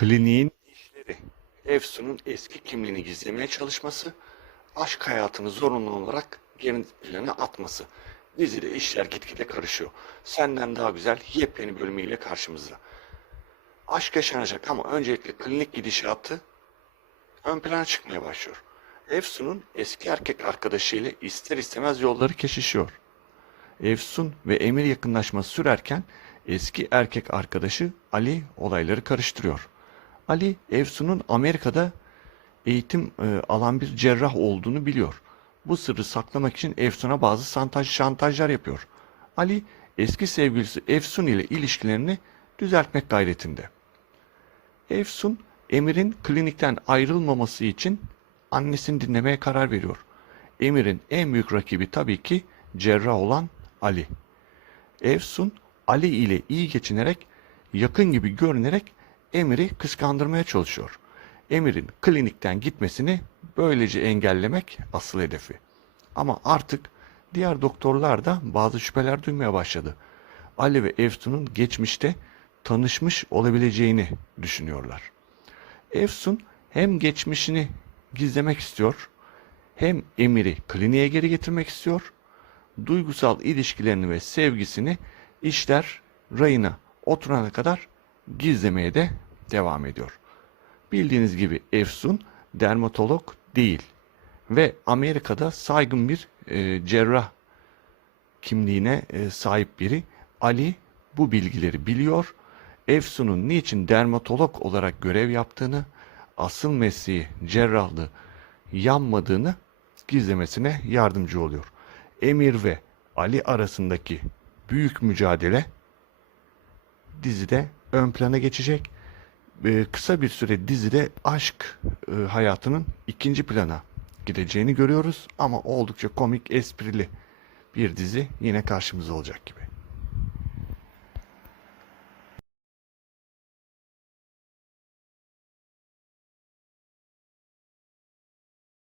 Kliniğin işleri. Efsun'un eski kimliğini gizlemeye çalışması, aşk hayatını zorunlu olarak geri plana atması. Dizide işler gitgide karışıyor. Senden daha güzel yepyeni bölümüyle karşımızda. Aşk yaşanacak ama öncelikle klinik gidişatı ön plana çıkmaya başlıyor. Efsun'un eski erkek arkadaşıyla ister istemez yolları kesişiyor. Efsun ve Emir yakınlaşması sürerken eski erkek arkadaşı Ali olayları karıştırıyor. Ali Efsun'un Amerika'da eğitim e, alan bir cerrah olduğunu biliyor. Bu sırrı saklamak için Efsun'a bazı santaj, şantajlar yapıyor. Ali eski sevgilisi Efsun ile ilişkilerini düzeltmek gayretinde. Efsun Emir'in klinikten ayrılmaması için annesini dinlemeye karar veriyor. Emir'in en büyük rakibi tabii ki cerrah olan Ali. Efsun Ali ile iyi geçinerek yakın gibi görünerek Emir'i kıskandırmaya çalışıyor. Emir'in klinikten gitmesini böylece engellemek asıl hedefi. Ama artık diğer doktorlar da bazı şüpheler duymaya başladı. Ali ve Efsun'un geçmişte tanışmış olabileceğini düşünüyorlar. Efsun hem geçmişini gizlemek istiyor, hem Emir'i kliniğe geri getirmek istiyor, duygusal ilişkilerini ve sevgisini işler rayına oturana kadar gizlemeye de devam ediyor. Bildiğiniz gibi Efsun dermatolog değil ve Amerika'da saygın bir e, cerrah kimliğine e, sahip biri. Ali bu bilgileri biliyor. Efsun'un niçin dermatolog olarak görev yaptığını, asıl mesleği cerrahlığı yanmadığını gizlemesine yardımcı oluyor. Emir ve Ali arasındaki büyük mücadele dizide ön plana geçecek. Ee, kısa bir süre dizide aşk e, hayatının ikinci plana gideceğini görüyoruz ama oldukça komik, esprili bir dizi yine karşımıza olacak gibi.